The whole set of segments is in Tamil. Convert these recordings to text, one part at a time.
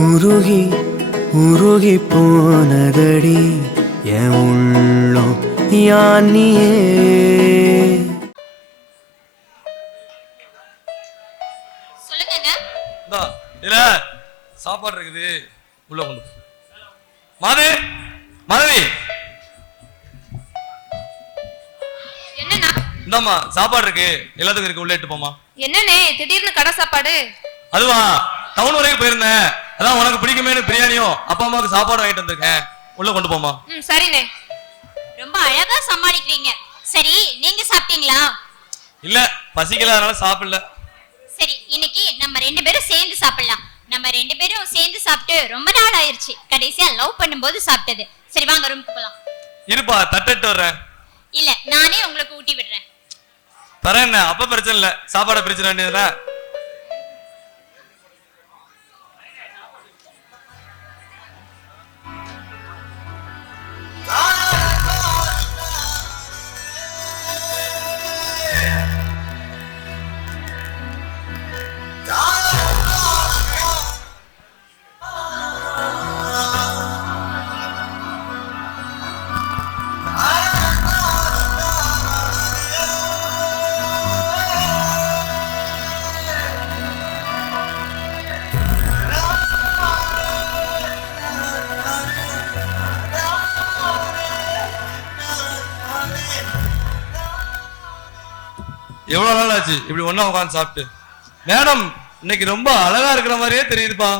உருகி உருகி போனதடி என் உள்ளம் யானியே. இல்ல சாப்பாடு இருக்குது உள்ள கொண்டு மாதவி மாதவி என்னண்ணா? இந்தாம்மா சாப்பாடு இருக்கு எல்லாத்துக்கும் இருக்கு உள்ள இட்டு போமா. என்னண்ணே திடீர்னு கடை சாப்பாடு? அதுவா டவுன் வரைக்கும் போயிருந்தேன், அதான் உனக்கு பிடிக்குமேனு பிரியாணியும் அப்பா அம்மாவுக்கு சாப்பாடு வாங்கிட்டு வந்திருக்கேன், உள்ள கொண்டு போமா. சரிண்ணே. ரொம்ப அழகா சமாளிக்கிறீங்க. சரி நீங்க சாப்பிட்டீங்களா? இல்ல பசிக்கல அதனால சாப்பிடல. சரி இன்னைக்கு நம்ம 2 பேரும் சேர்ந்து சாப்பிடலாம். நம்ம 2 பேரும் சேர்ந்து சாப்பிட்டு ரொம்ப நாள் ஆயிருச்சு, கடைசியா லவ் பண்ணும்போது சாப்பிட்டது. சரி வாங்க ரூமுக்கு போலாம். இருப்பா தட்டிட்டு வர்றேன். இல்ல நானே உங்களுக்கு ஊட்டி விடுறேன். தரேன் என்ன, அப்ப பிரச்சனை இல்ல, சாப்பாடை பிரிச்சிட வேண்டியதுதான். எவ்வளவு நாள் ஆச்சு இப்படி ஒண்ணா உட்காந்து சாப்பிட்டு? மேடம் இன்னைக்கு ரொம்ப அழகா இருக்கிற மாதிரியே தெரியுதுப்பா.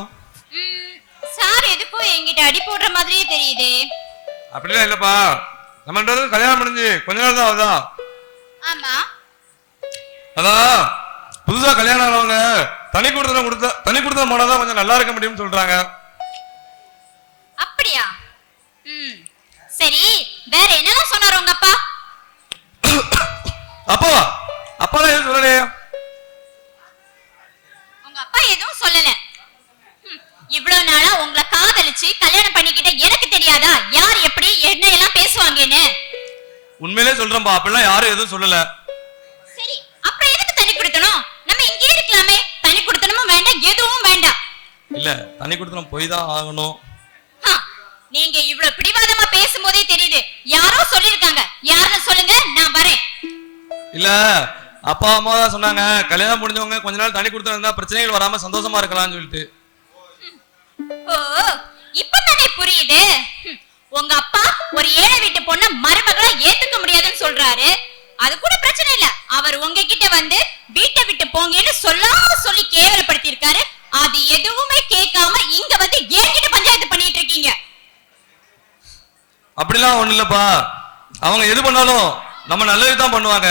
சார் எதுக்கும் என்கிட்ட அடி போடுற மாதிரியே தெரியுது. அப்படிலாம் இல்லப்பா, நம்ம கல்யாணம் முடிஞ்சு கொஞ்ச நாள் தான் ஆகுதா. ஆமா அதான் புதுசா கல்யாணம் ஆனவங்க தனி கொடுத்தன போனாதான் கொஞ்சம் நல்லா இருக்க முடியும்னு சொல்றாங்க. அப்படியா? சரி வேற என்னலாம் சொன்னாரு உங்க அப்பா? அப்பாவா? அப்பாலாம் எதுவும் சொல்லலையே. உங்க அப்பா எதுவும் சொல்லல. இவ்வளவு நாளா உங்களை காதலிச்சு கல்யாணம் பண்ணிக்கிட்ட எனக்கு தெரியாதா யார் எப்படி என்ன எல்லாம் பேசுவாங்கன்னு? உண்மையிலே சொல்றேன்பா, அப்படிலாம் யாரும் எதுவும் சொல்லல. சரி அப்புறம் எதுக்கு தனி கொடுத்தனும்? நம்ம இங்கே இருக்கலாமே. தனி கொடுத்தனும் வேண்டாம் எதுவும் வேண்டாம். இல்ல தனி கொடுத்தனம் போய் தான் ஆகணும். நீங்க இவ்வளவு பிடிவாதமா பேசும்போதே தெரியுது யாரோ சொல்லிருக்காங்க. யாருன்னு சொல்லுங்க, நான் வரேன். இல்ல அப்பா அம்மா தான் சொன்னாங்க கல்யாணம் முடிஞ்சவங்க கொஞ்ச நாள் தனி கொடுத்தா இருந்தா பிரச்சனைகள் வராம சந்தோஷமா இருக்கலாம்னு சொல்லிட்டு. ஓ இப்பதானே புரியுது. உங்க அப்பா ஒரு ஏழை வீட்டு பொண்ண மருமகளா ஏத்துக்க முடியாதுன்னு சொல்றாரு. அது கூட பிரச்சனை இல்ல, அவர் உங்ககிட்ட வந்து வீட்டை விட்டு போங்கன்னு சொல்லாம சொல்லி கேவலப்படுத்தி இருக்காரு. அது எதுவுமே கேட்காம இங்க வந்து என்கிட்ட பஞ்சாயத்து பண்ணிட்டு இருக்கீங்க. அப்படிலாம் ஒண்ணு இல்லப்பா, அவங்க எது பண்ணாலும் நம்ம நல்லது தான் பண்ணுவாங்க.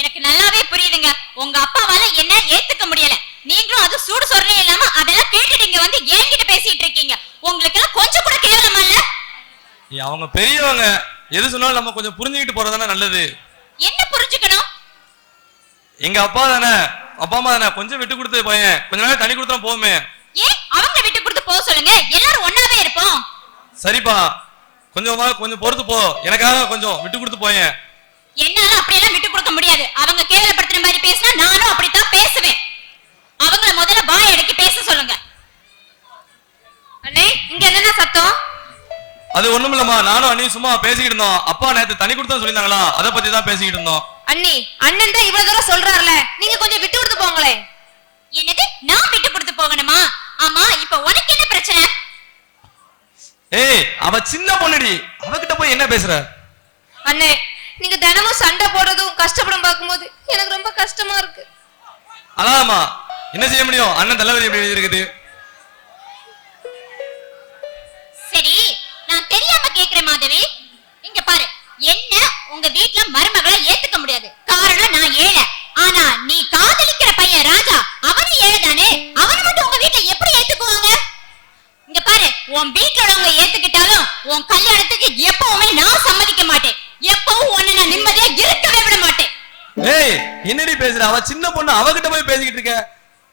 எனக்கு நல்லாவே புரியுதுங்க, உங்க அப்பாவால என்ன ஏத்துக்க முடியல. நீங்களும் அது சூடு சொரணை இல்லாம அதெல்லாம் கேட்டுட்டு இங்க வந்து என்கிட்ட பேசிட்டு இருக்கீங்க. உங்களுக்கு எல்லாம் கொஞ்சம் கூட கேவலமா இல்ல? அவங்க பெரியவங்க எது சொன்னாலும் நம்ம கொஞ்சம் புரிஞ்சுக்கிட்டு போறதுதானே நல்லது. என்ன புரிஞ்சுக்கணும்? எங்க அப்பா தானே, அப்பா அம்மா தானே, கொஞ்சம் விட்டு கொடுத்து போயேன், கொஞ்ச நாள் தனி கொடுத்தா போமே. ஏன் அவங்க விட்டு கொடுத்து போக சொல்லுங்க, எல்லாரும் ஒன்னாவே இருப்போம். சரிப்பா கொஞ்சம் பொறுத்து போ, எனக்காக கொஞ்சம் விட்டு கொடுத்து போயேன். என்னால அப்படியெல்லாம் விட்டு கொடுக்க முடியாது. அவங்க கேவலப்படுத்துற மாதிரி பேசினா நானும் அப்படித்தான் பேசுவேன். அவங்கள முதல்ல வாய் அடக்கி பேச சொல்லுங்க. அண்ணே இங்க என்னன்னா சத்தம்? அது ஒண்ணும் இல்லம்மா, நானும் அண்ணியும் சும்மா பேசிக்கிட்டு இருந்தோம். அப்பா நேத்து தனி கொடுத்தா சொல்லியிருந்தாங்களா, அதை பத்தி தான் பேசிக்கிட்டு இருந்தோம். அண்ணி அண்ணன் தான் இவ்வளவு தூரம் சொல்றாருல, நீங்க கொஞ்சம் விட்டு கொடுத்து போங்களே. என்னது நான் விட்டு கொடுத்து போகணுமா? ஆமா இப்ப உனக்கு என்ன பிரச்சனை? ஏய் அவ சின்ன பொண்ணுடி, அவகிட்ட போய் என்ன பேசுற? அண்ணே நீங்க தினமும் சண்டை போடுறதும் கஷ்டப்படும் பார்க்கும்போது எனக்கு ரொம்ப கஷ்டமா இருக்கு. அதாம்மா என்ன செய்ய முடியும், அண்ணன் தலைவலி எப்படி இருக்குது. சரி நான் தெரியாம கேக்குறேன் மாதவி. இங்க பாரு, என்ன உங்க வீட்ல மருமகளை ஏத்துக்க முடியாது. காரணம் நான் ஏழை. ஆனா நீ காதலிக்கிற பையன் ராஜா, அவனும் ஏழை தானே. அவனை மட்டும் உங்க வீட்ல எப்படி ஏத்துக்குவாங்க? இங்க பாரு, உன் வீட்ல உள்ளவங்க ஏத்துக்கிட்டாலும் உன் கல்யாணத்துக்கு எப்பவுமே நான் சம்மதிக்க மாட்டேன். எப்பவும் உன்னை நான் நிம்மதியா இருக்கவே விட மாட்டேன். ஏய் என்னடி பேசுற, அவ சின்ன பொண்ணு, அவகிட்ட போய் பேசிக்கிட்டு இருக்க.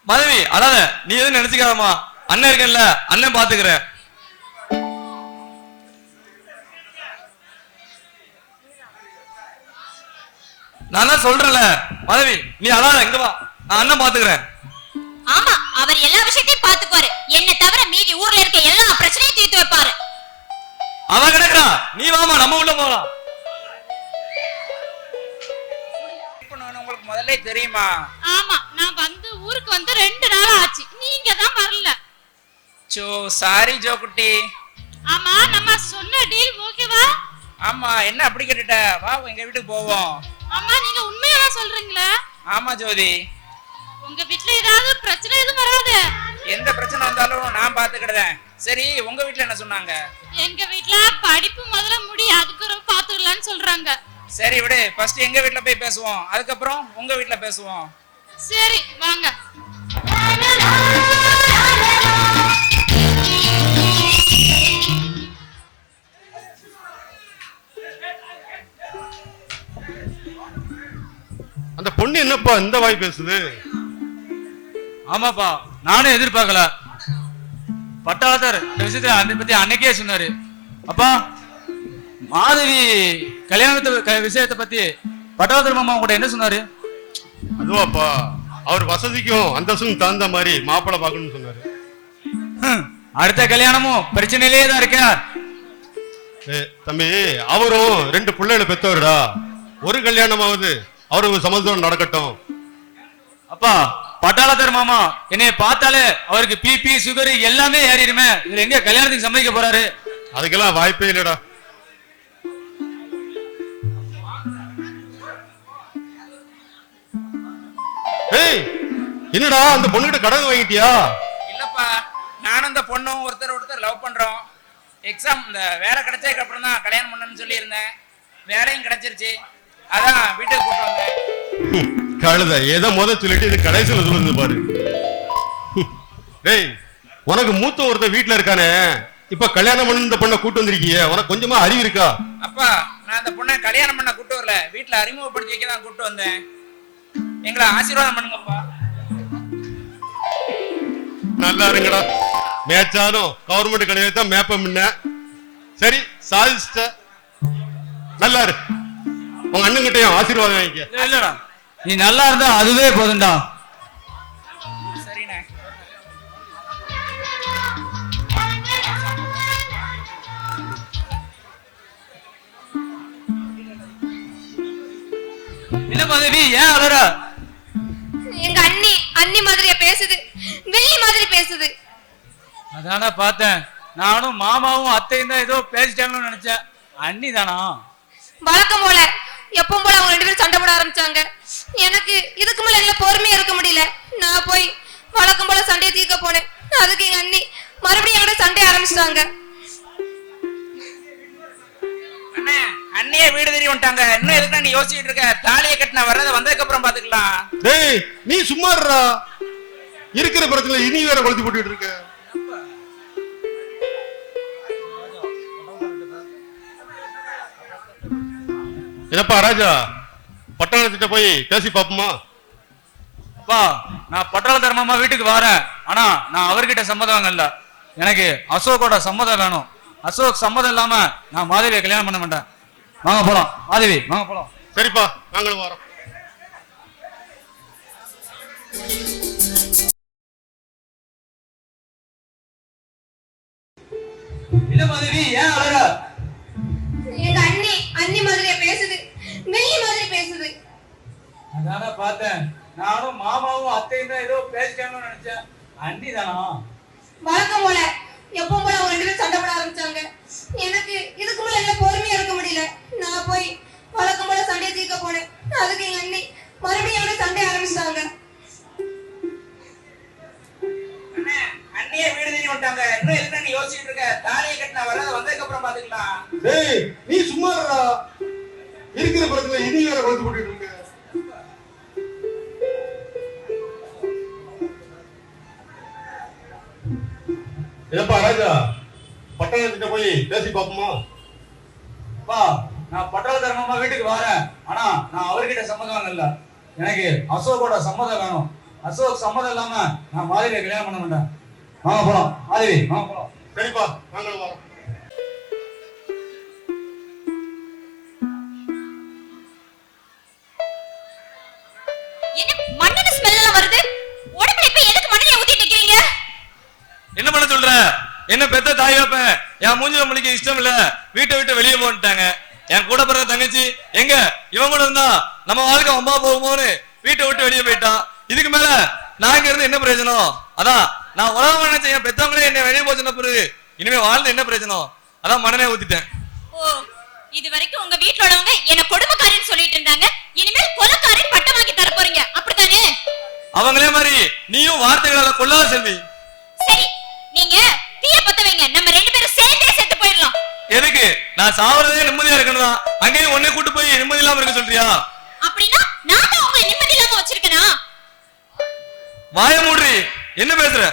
மாதவி அதான, நீ எதுவும் நினைச்சுக்காதம்மா, அண்ணன் இருக்கேன்ல, அண்ணன் பாத்துக்கிறேன். நான் தான் சொல்றேன்ல மாதவி, நீ அதான் இங்க வா, நான் அண்ணன் பாத்துக்கிறேன். ஆமா, அவர் எல்லா விஷயத்தையும் பாத்துக்குவாரு. என்ன தவிர மீதி ஊர்ல இருக்க எல்லா பிரச்சனையும் தீர்த்து வைப்பாரு. அவ கிடக்குறா, நீ வாமா நம்ம உள்ள போலாம். உங்களுக்கு முதல்ல தெரியுமா? ஆமா, நான் வந்து ஊருக்கு வந்து 2 நாள் ஆச்சு. நீங்க தான் வரல. சோ சாரி ஜோ குட்டி. ஆமா, நம்ம சொன்ன டீல் ஓகேவா? ஆமா, என்ன அப்படி கேட்டுட்ட? வா எங்க வீட்டுக்கு போவோம். ஆமா, நீங்க உண்மையா சொல்றீங்களா? ஆமா ஜோதி. உங்க வீட்ல ஏதாவது பிரச்சனை எதுவும் வராது? எந்த பிரச்சனை வந்தாலும் நான் பாத்துக்கிட்டேன். சரி, உங்க வீட்ல என்ன சொன்னாங்க? எங்க வீட்ல படிப்பு முதல்ல முடி, அதுக்கப்புறம் பாத்துக்கலாம்னு சொல்றாங்க. சரி விடு, ஃபர்ஸ்ட் எங்க வீட்ல போய் பேசுவோம், அதுக்கப்புறம் உங்க வீட்ல பேசுவோம். சரி வாங்க. அந்த பொண்ணு என்னப்பா இந்த வாய் பேசுது? ஆமாப்பா, நானும் எதிர்பார்க்கல. பட்டாளர் இந்த விஷயத்தை அதை பத்தி அன்னைக்கே சொன்னாரு. அப்பா, மாதவி கல்யாணத்தை விஷயத்தை பத்தி பட்டாளர் மாமா உங்கள்கிட்ட என்ன சொன்னாரு? அதுவாப்பா, அவர் வசதிக்கும் அந்தஸ்துக்கும் தகுந்த மாதிரி மாப்பிள்ளை பார்க்கணும்னு சொன்னாரு. அடுத்த கல்யாணமும் பிரச்சனையிலேயே தான் இருக்கார். தம்பி, அவரும் 2 பிள்ளைகளை பெற்றவருடா. ஒரு கல்யாணமாவது அவருக்கு சம்மதம் நடக்கட்டும். அப்பா, பட்டாளத்தர் மாமா என்னைய பார்த்தாலே அவருக்கு பிபி சுகர் எல்லாமே ஏறிடுமே. இதுல எங்க கல்யாணத்துக்கு சம்மதிக்க போறாரு? அதுக்கெல்லாம் வாய்ப்பே இல்லடா. ஏய், என்னடா அந்த பொண்ணுகிட்ட கடன் வாங்கிட்டியா? இல்லப்பா, நானும் அந்த பொண்ணும் ஒருத்தர் லவ் பண்றோம். எக்ஸாம் இந்த வேலை கிடைச்சதுக்கு அப்புறம் தான் கல்யாணம் பண்ணணும்னு சொல்லி இருந்தேன். வேலையும் கிடைச்சிருச்சு, அதான் வீட்டுக்கு கூட்டு வந்தேன். கழுத ஏதோ சொல்லிட்டு இது கடைசியில் சொல்லுது பாரு. டேய், உனக்கு மூத்த ஒருத்தர் வீட்டுல இருக்கானே, இப்ப கல்யாணம் பண்ண இந்த பொண்ணை கூட்டு வந்திருக்கிய, உனக்கு கொஞ்சமா அறிவு இருக்கா? அப்பா, நான் அந்த பொண்ணை கல்யாணம் பண்ண கூட்டு வரல, வீட்டுல அறிமுகப்படுத்தி வைக்க தான் கூட்டு வந்தேன். எங்களை ஆசீர்வாதம் பண்ணுங்கப்பா. நல்லா இருங்கடா. மேய்ச்சாலும் கவர்மெண்ட் கடையில தான் மேப்ப முன்ன. சரி, சாதிச்சிட்ட. நல்லா இரு. உங்க அண்ணன்கிட்டயும் ஆசீர்வாதம் வாங்கிக்க. இல்லடா, நீ நல்லா இருந்தா அதுவே போதும்டா. சரிண்ணே. என்ன மாதவி, ஏன் அலற? எங்க அண்ணி மாதிரியா பேசுது, வெள்ளி மாதிரி பேசுது. அதானே பார்த்தேன். நானும் மாமாவும் அத்தையும் தான் ஏதோ பேசிட்டாங்கன்னு நினைச்சேன். அண்ணி தானா? வழக்கம் போல எப்பவும் போல அவங்க 2 பேரும் சண்டை போட ஆரம்பிச்சாங்க. எனக்கு இதுக்கு மேல எல்லாம் பொறுமையா இருக்க முடியல. நான் போய் வழக்கம் போல சண்டையை தீர்க்க போனேன். அதுக்கு எங்க அண்ணி மறுபடியும் என்கிட்ட சண்டை ஆரம்பிச்சிட்டாங்க. அண்ணே, அண்ணியே வீடு தேடி வந்துட்டாங்க. இன்னும் எதுக்கு நீ யோசிச்சுட்டு இருக்க? தாலியை கட்டின வர்றதை வந்ததுக்கு அப்புறம் பாத்துக்கலாம். டேய், நீ சும்மா இருடா. இருக்கிற பிரச்சனை இனி வேற கொளுத்தி போட்டுட்டு இருக்க. என்னப்பா ராஜா, பட்டணத்திட்ட போய் பேசி பாப்போமா? அப்பா, நான் பட்டாளத்தர் மாமா வீட்டுக்கு வரேன். ஆனா நான் அவர்கிட்ட சம்மதம் இல்ல. எனக்கு அசோக்கோட சம்மதம் வேணும். அசோக் சம்மதம் இல்லாம நான் மாதவியை கல்யாணம் பண்ண மாட்டேன். வாங்க போலாம். மாதவி, வாங்க போலாம். சரிப்பா, நாங்களும் வரோம். இல்ல மாதவி, ஏன் அலற? எங்க அண்ணி மாதிரியா பேசுது, வெள்ளி மாதிரி பேசுது. அதானே பார்த்தேன். நானும் மாமாவும் அத்தையும் தான் ஏதோ பேசிட்டாங்கன்னு நினைச்சேன். அண்ணி தானா? வழக்கம் போல எப்பவும் போல அவங்க 2 பேரும் சண்டை போட ஆரம்பிச்சாங்க. எனக்கு இதுக்கு மேல எல்லாம் பொறுமையா இருக்க முடியல. நான் போய் வழக்கம் போல சண்டையை தீர்க்க போனேன். அதுக்கு எங்க அண்ணி மறுபடியும் என்கிட்ட சண்டை ஆரம்பிச்சிட்டாங்க. அண்ணே, அண்ணியே வீடு தேடி வந்துட்டாங்க. இன்னும் எதுக்கு நீ யோசிச்சுட்டு இருக்க? தாலியை கட்டின வர்றதை வந்ததுக்கு அப்புறம் பாத்துக்கலாம். டேய், நீ சும்மா இருடா. இருக்கிற பிரச்சனை இனி வேற கொளுத்தி போட்டுட்டு இருக்க. என்னப்பா ராஜா, பட்டணத்திட்ட போய் பேசி பாப்போமா? அப்பா, நான் பட்டாளத்தர் மாமா வீட்டுக்கு வரேன். ஆனா நான் அவர்கிட்ட சம்மதம் இல்ல. எனக்கு அசோக்கோட சம்மதம் வேணும். அசோக் சம்மதம் இல்லாம நான் மாதவியை கல்யாணம் பண்ண மாட்டேன். வாங்க போலாம். மாதவி, வாங்க போலாம். சரிப்பா, நாங்களும் வரோம். என்ன மண்ணெண்ண ஸ்மெல் எல்லாம் வருது? உடம்புல இப்ப எதுக்கு என்ன பெத்த தாய் வைப்பேன் என் மூஞ்சில முழிக்க இஷ்டம் இல்ல, வீட்டை விட்டு வெளியே போன்ட்டாங்க. என் கூட பிறந்த தங்கச்சி எங்க இவன் கூட இருந்தா நம்ம வாழ்க்கை அம்மா போகுமோன்னு வீட்டை விட்டு வெளியே போயிட்டான். இதுக்கு மேல நான் இங்க இருந்து என்ன பிரயோஜனம்? அதான் நான் உலகம் நினைச்சேன், என் பெத்தவங்களே என்ன வெளியே போச்சுன பிறகு இனிமே வாழ்ந்து என்ன பிரயோஜனம்? அதான் மனநே ஊத்திட்டேன். ஓ, இது வரைக்கும் உங்க வீட்ல உள்ளவங்க என்ன கொடுமைக்காரின்னு சொல்லிட்டு இருந்தாங்க, இனிமேல் கொலைக்காரின்னு பட்டம் வாங்கி தர போறீங்க, அப்படித்தானே? அவங்களே மாதிரி நீயும் வார்த்தைகளால கொள்ளாத செல்வி. சரி, நீங்க தீய பத்த வைங்க, நம்ம ரெண்டு பேரும் சேர்ந்தே செத்து போயிடலாம். எதுக்கு? நான் சாவறதே நிம்மதியா இருக்கணும் தான், அங்கேயும் ஒன்னே கூட்டு போய் நிம்மதி இல்லாம இருக்க சொல்றியா? அப்படின்னா நான் தான் உங்களை நிம்மதி இல்லாம வச்சிருக்கேனா? வாய மூடுறி, என்ன பேசுற?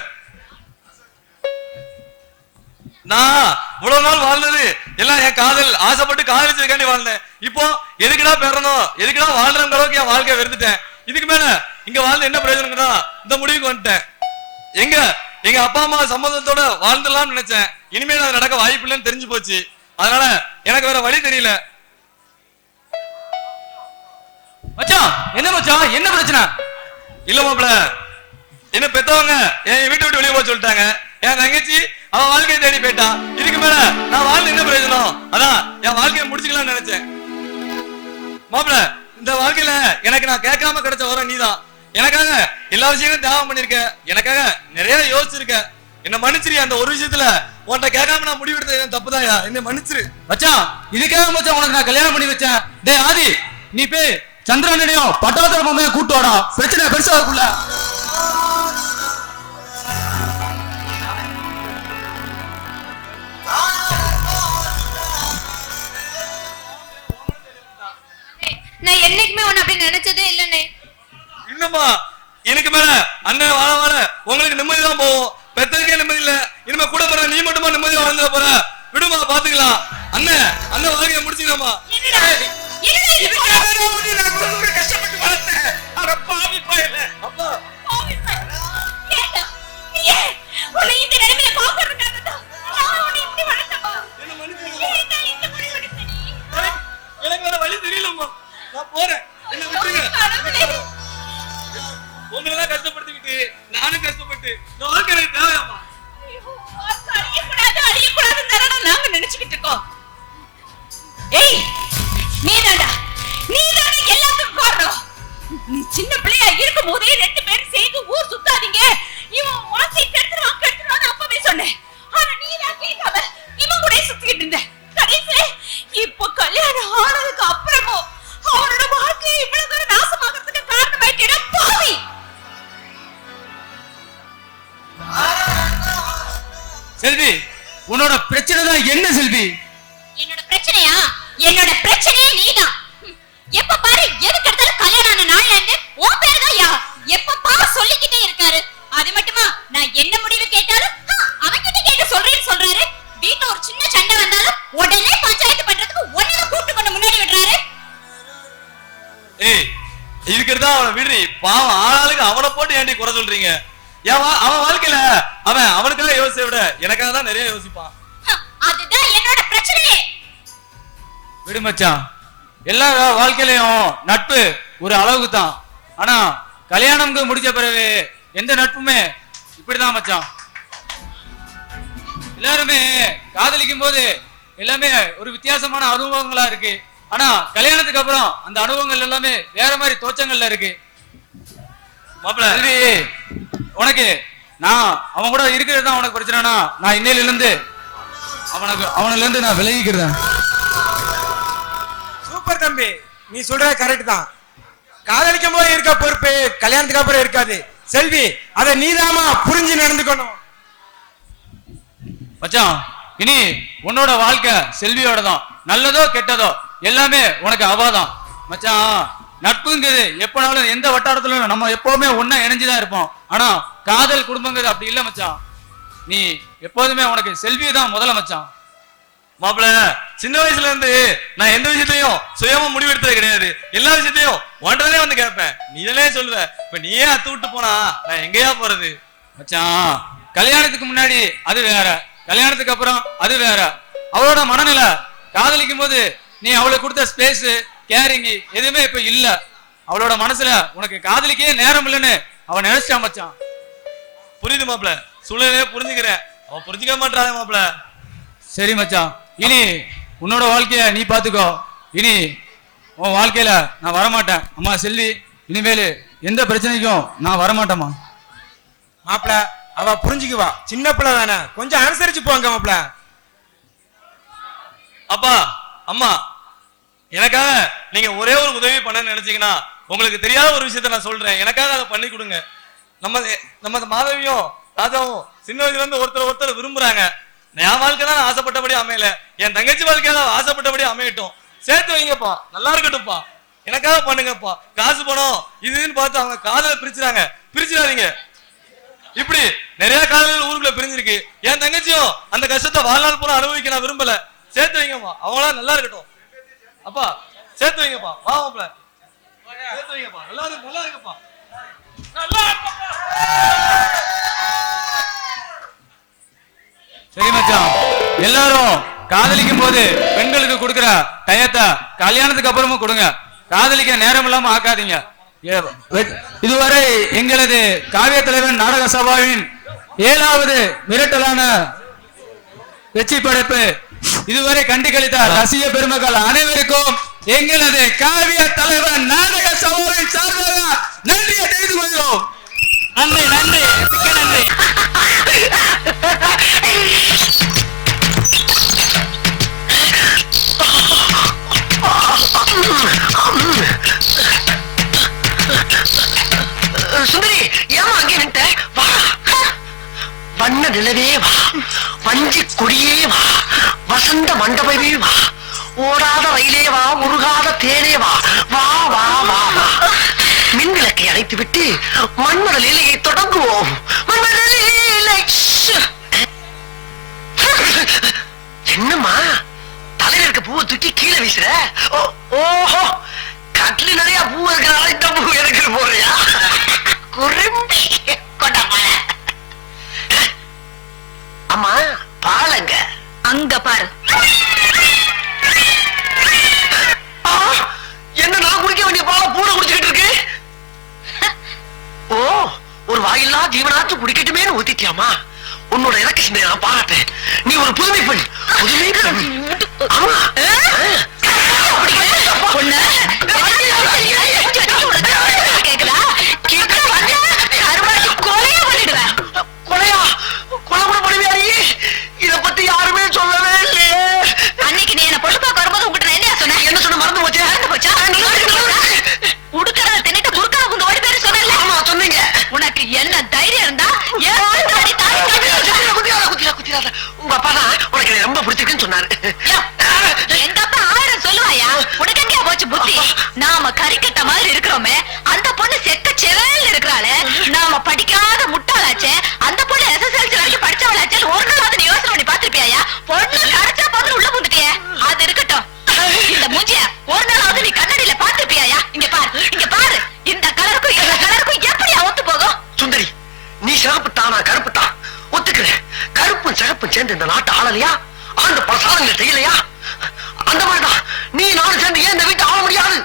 நான் இவ்வளவு நாள் வாழ்ந்தது எல்லாம் என் காதல் ஆசைப்பட்டு காதலிச்சதுக்காண்டி வாழ்ந்தேன். இப்போ எதுக்குடா பெறணும், எதுக்குடா வாழ்றங்கிற அளவுக்கு என் வாழ்க்கைய வெறுத்துட்டேன். இதுக்கு மேல இங்க வாழ்ந்து என்ன பிரயோஜனம்? இந்த முடிவுக்கு வந்துட்டேன். எங்க அப்பா அம்மா சம்மதத்தோட வாழ்ந்துடலாம்னு நினைச்சேன். இனிமேல் அது நடக்க வாய்ப்பு இல்லைன்னு தெரிஞ்சு போச்சு. அதனால எனக்கு வேற வழி தெரியல. மச்சான், என்ன மச்சான், என்ன பிரச்சனை? இல்ல மாப்பிள, என்ன பெத்தவங்க என் வீட்டை விட்டு வெளியே போக சொல்லிட்டாங்க. என் தங்கச்சி அவன் வாழ்க்கையை தேடி போயிட்டான். இதுக்கு மேல நான் வாழ்ந்து என்ன பிரயோஜனம்? அதான் என் வாழ்க்கையை முடிச்சுக்கலாம்னு நினைச்சேன். மாப்பிள, இந்த வாழ்க்கையில எனக்கு நான் கேட்காம கிடைச்ச வர நீதான். எனக்காக எல்லா விஷயங்களும் தியாகம் பண்ணிருக்க, எனக்காக நிறைய யோசிச்சிருக்க. என்ன மன்னிச்சிரு. அந்த ஒரு விஷயத்துல உன்கிட்ட கேட்காம நான் முடிவெடுத்தது தப்புதாயா, என்ன மன்னிச்சிரு. மச்சான், இதுக்காக மச்சான் உனக்கு நான் கல்யாணம் பண்ணி வச்சேன். டேய் ஆதி, நீ போய் சந்திரனையும் பட்டவத்தர பொம்மையை கூட்டு வாடா, பிரச்சனை பெருசா இருக்குல்ல. நான் என்னைக்குமே உன்னை அப்படி நினைச்சதே இல்லைண்ணே. இன்னுமா எனக்கு மேல அண்ணன் வாழ வாழ உங்களுக்கு நிம்மதி தான் போகும். பெத்ததுக்கே நிம்மதி இல்ல, இனிமே கூட போற நீ மட்டுமா நிம்மதியா வாழ்ந்துட போற? விடுமா, பாத்துக்கலாம். அண்ணன் வாழ்க்கைய முடிச்சுக்கலாமா? கஷ்டப்பட்டு வளர்த்தேன். அட பாவி பயல. அப்பா எனக்கு வேற வழி தெரியலம்மா, நான் போறேன். என்ன விட்டுங்க. உங்களெல்லாம் கஷ்டப்படுத்திக்கிட்டு நானும் கஷ்டப்பட்டு இந்த வாழ்க்கை எனக்கு தேவையாமா? நாங்க நினைச்சுக்கிட்டு இருக்கோம். ஏய், நீதாடா எல்லாத்துக்கும் காரணம். நீ சின்ன பிள்ளையா இருக்கும் போதே ரெண்டு பேரும் சேர்ந்து ஊர் சுத்தாதீங்க, இவன் வாழ்க்கை கெடுத்துருவான்னு அப்பவே சொன்னேன். ஆனா நீதான் கேட்காம இவன் கூட சுத்திக்கிட்டு இருந்த. கடைசியில இப்போ கல்யாணம் ஆனதுக்கு அப்புறமும் அவனோட வாழ்க்கையை இவ்வளவு தூரம் நாசமாகிறதுக்கு காரணமாயிட்டேடா பாவி. செல்வி, உன்னோட பிரச்சனை தான் என்ன செல்வி? என்னோட பிரச்சனையா? என்னோட பிரச்சனையே நீதான். எப்ப பாரு எதுக்கு எடுத்தாலும் கல்யாணம் ஆன நாள்ல இருந்து உன் பேரு தான் யா எப்ப பாரு சொல்லிக்கிட்டே இருக்காரு. அது மட்டுமா, நான் என்ன முடிவு கேட்டாலும் அவன்கிட்ட கேட்டு சொல்றேன்னு சொல்றாரு. வீட்டுல ஒரு சின்ன சண்டை வந்தாலும் உடனே பஞ்சாயத்து பண்றதுக்கு ஒன்னே கூட்டு கொண்டு முன்னாடி விடுறாரு. ஏய், இதுக்கு இருந்தா அவனை விடுறி. பாவம் ஆளாளுக்கு அவனை போட்டு ஏண்டி குறை சொல்றீங்க? அவன் வாழ்க்கையில அவனுக்காக யோசிச்ச விட எனக்காக தான் நிறைய யோசிப்பான். அதுதான் என்னோட பிரச்சனையே. விடு மச்சான், எல்லா வாழ்க்கையிலையும் நட்பு ஒரு அளவுக்கு தான். ஆனா கல்யாணம்க்கு முடிச்ச பிறகு எந்த நட்புமே இப்படிதான் மச்சான். எல்லாருமே காதலிக்கும் போது எல்லாமே ஒரு வித்தியாசமான அனுபவங்களா இருக்கு. ஆனா கல்யாணத்துக்கு அப்புறம் அந்த அனுபவங்கள் எல்லாமே வேற மாதிரி தோற்றங்கள்ல இருக்கு. மாப்பிள்ள, உனக்கு நான் அவன் கூட இருக்கிறது தான் உனக்கு பிரச்சனைனா, நான் இன்னையில இருந்து அவனில இருந்து நான் விலகிக்கிறேன். சூப்பர் தம்பி, நீ சொல்ற கரெக்ட் தான். காதலிக்கும் போது இருக்க பொறுப்பு கல்யாணத்துக்கு அப்புறம் இருக்காது. செல்வி, அதை நீதாமா புரிஞ்சு நடந்துக்கணும். மச்சான், இனி உன்னோட வாழ்க்கை செல்வியோட தான். நல்லதோ கெட்டதோ எல்லாமே உனக்கு அவாதான் மச்சான். நட்புங்கிறது எப்பனாலும் எந்த வட்டாரத்துல நம்ம எப்பவுமே ஒன்னா இணைஞ்சுதான் இருப்போம். ஆனா காதல் குடும்பங்கிறது அப்படி இல்ல மச்சான். நீ எப்போதுமே உனக்கு செல்வி தான் முதல்ல மச்சான். மாப்பிள, சின்ன வயசுல இருந்து நான் எந்த விஷயத்தையும் சுயமா முடிவெடுத்தது கிடையாது. எல்லா விஷயத்தையும் ஒன்றதே வந்து கேட்பேன், நீதே சொல்லுவ. இப்ப நீயே அத்து விட்டு போனா நான் எங்கேயா போறது? மச்சான், கல்யாணத்துக்கு முன்னாடி அது வேற, கல்யாணத்துக்கு அப்புறம் அது வேற. அவளோட மனநிலை காதலிக்கும் போது நீ அவளுக்கு கொடுத்த ஸ்பேஸ் கேரிங் எதுவுமே இப்ப இல்ல. அவளோட மனசுல உனக்கு காதலிக்கே நேரம் இல்லைன்னு அவன் நினைச்சான் மச்சான். புரியுது மாப்பிள, சூழ்நிலையே புரிஞ்சுக்கிறேன். அவன் புரிஞ்சுக்க மாட்டானே மாப்பிள. சரி மச்சான், இனி உன்னோட வாழ்க்கைய நீ பாத்துக்கோ. இனி உன் வாழ்க்கையில நான் வரமாட்டேன். அம்மா செல்வி, இனிமேல் எந்த பிரச்சனைக்கும் நான் வரமாட்டேம்மா. மாப்பிள அவ புரிஞ்சுக்குவா, சின்ன பிள்ளை தானே, கொஞ்சம் அனுசரிச்சு போங்க மாப்பிள. அப்பா அம்மா, எனக்காக நீங்க ஒரே ஒரு உதவி பண்ண நினைச்சீங்கன்னா உங்களுக்கு தெரியாத ஒரு விஷயத்த நான் சொல்றேன். எனக்காக அதை பண்ணி கொடுங்க. நம்ம மாதவியும் ராஜாவும் சின்ன வயசுல இருந்து ஒருத்தர் விரும்புறாங்க. என் வாழ்க்கை தான் ஆசைப்பட்டபடி அமையல, என் தங்கச்சி வாழ்க்கையால ஆசைப்பட்டபடி அமையட்டும். சேர்த்து வைங்கப்பா, நல்லா இருக்கட்டும்ப்பா, எனக்காக பண்ணுங்கப்பா. காசு பணம் இதுன்னு பார்த்து அவங்க காதலை பிரிச்சிடாதீங்க. இப்படி நிறைய காதல்கள் ஊருக்குள்ள பிரிஞ்சிருக்கு. என் தங்கச்சியும் அந்த கஷ்டத்தை வாழ்நாள் பூரா அனுபவிக்க நான் விரும்பல. சேர்த்து வைங்கப்பா, அவங்களா நல்லா இருக்கட்டும். அப்பா சேர்த்து வைங்கப்பா, வா மாப்ள, சேர்த்து வைங்கப்பா, நல்லா இருக்குப்பா. சரி மச்சான், எல்லாரும் காதலிக்கும் போது பெண்களுக்கு கொடுக்கிற டயத்தை கல்யாணத்துக்கு அப்புறமும் கொடுங்க. காதலிக்க நேரம் இல்லாம ஆக்காதீங்க. இதுவரை எங்களது காவிய தலைவன் நாடக சபாவின் 7வது மிரட்டலான வெற்றி படைப்பு இதுவரை கண்டு கழித்த ரசிக பெருமக்கள் அனைவருக்கும் எங்களது காவிய தலைவன் நாடக சபாவின் சார்பாக நன்றியை தெரிவித்துக் கொள்கிறோம். நன்றி நன்றி மிக்க நன்றி. சுந்தரி, ஏமா அங்கே நின்ட்ட? வா, வண்ண நிலவே வா, வஞ்சி கொடியே வா, வசந்த மண்டபமே வா, ஓடாத ரயிலே வா, உருகாத தேனே வா, வா வா வா வா. மின்விளக்கை அணைத்து விட்டு மண்மண லீலையை தொடங்குவோம். மண்மண லீலை. என்னம்மா தலைவருக்கு பூவை தூக்கி கீழே வீசுற? ஓஹோ, கட்லி நிறைய பூ இருக்கிறால இந்த பூ எனக்கு போறியா? குறும்பி கொண்டாமா. அம்மா பாலங்க அங்க பாரு. என்ன நான் குடிக்க வேண்டிய பாலை பூனை குடிச்சுக்கிட்டு இருக்கு? ஓ, ஒரு வாயில்லா ஜீவனாச்சு குடிக்கட்டுமேனு ஊத்திட்டியாமா? உன்னோட இறக்க சிந்தையை நான் பாராட்டேன். நீ ஒரு புதுமை பெண். ஆமா, கொலையா? கொலை கூட பண்ணுவியா? இத பத்தி யாருமே சொல்லவே இல்லையே. அன்னைக்கு நீ என்ன பொண்ணு பார்க்க வரும்போது உங்ககிட்ட என்ன சொன்ன? என்ன சொன்ன? மறந்து போச்சு. உடுக்கறத தின்னுட்டு குறுக்கால குந்து ஓடி பேரு சொன்னல. ஆமா சொன்னீங்க. உனக்கு என்ன தைரியம் இருந்தா குத்திராத. உங்க அப்பா தான் உனக்கு ரொம்ப பிடிச்சிருக்குன்னு சொன்னாரு. எங்க அப்பா 1000 சொல்லுவாயா? உனக்கு எங்க போச்சு புத்தி? நாம கறிக்கட்ட மாதிரி இருக்கிறோமே, அந்த பொண்ணு செக்க செவல் இருக்கிறாளே, நாம படிக்காத முட்டாளாச்சே, அந்த பொண்ணு SSLC வரைக்கும் படிச்சவளாச்சே, ஒரு நாளாவது நீ யோசனை பண்ணி பாத்திருப்பியா? பொண்ணு கிடைச்சா பொண்ணு உள்ள புந்துட்டியே, அது இருக்கட்டும். இந்த மூஞ்சிய ஒரு நாளாவது நீ கண்ணாடியில பாத்திருப்பியா? இங்க பாரு, இந்த கலருக்கும் எப்படி ஒத்து போகும்? சுந்தரி, நீ சிறப்பு தானா கருப்பு தான் ஒத்துக்கிறேன். கருப்பும் சிறப்பும் சேர்ந்து இந்த நாட்டை ஆளலையா? ஆண்டு பல சாதனைகளை செய்யலையா? அந்த மாதிரிதான் நீ நானும் சேர்ந்து ஏன் இந்த வீட்டை ஆள முடியாது?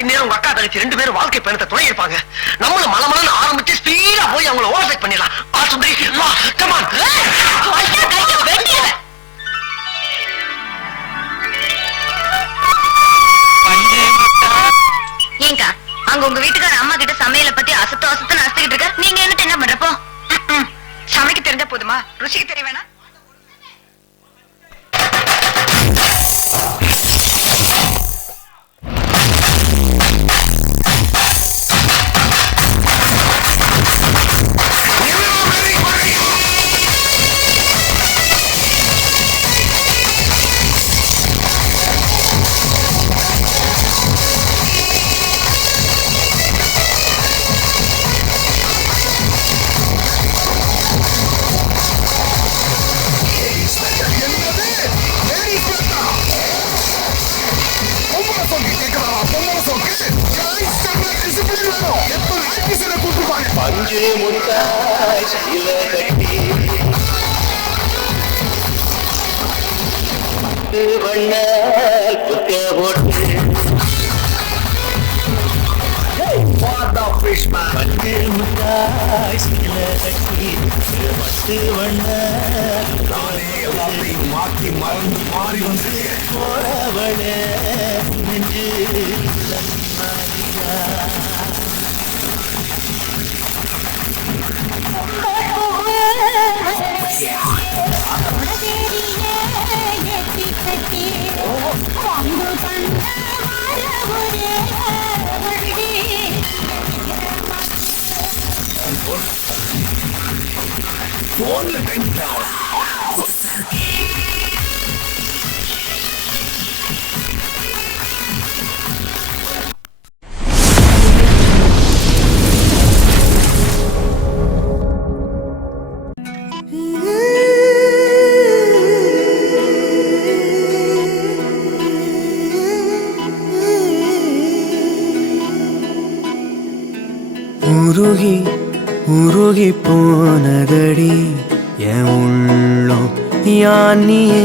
இந்நேரம் உங்க அக்கா தங்கச்சி 2 பேரும் வாழ்க்கை பயணத்தை துணை இருப்பாங்க. நம்மளும் மலமலன்னு ஆரம்பிச்சு ஸ்பீடா போய் அவங்கள ஓவர்டேக் பண்ணிடலாம். வா சுந்தரி, வா, கம் ஆன். ஏங்கா, அங்க உங்க வீட்டுக்கார அம்மா கிட்ட சமையலை பத்தி அசத்து அசத்துன்னு இருக்க, நீங்க என்ன பண்றப்போ? சமைக்க தெரிஞ்சா போதுமா? ருசிக்கு தெரிய வேணா? பஞ்சு முட்டாய் சைல கட்டி வண்ண குத்த போட்டு பஞ்சு முட்டாய் சீல கட்டி பட்டு வண்ண நானே எல்லாத்தையும் மாற்றி மறந்து மாறி வந்து போறவளே நெஞ்சு மாறியா போன்ல உருகி உருகி போனதடி என் உள்ளம் யானியே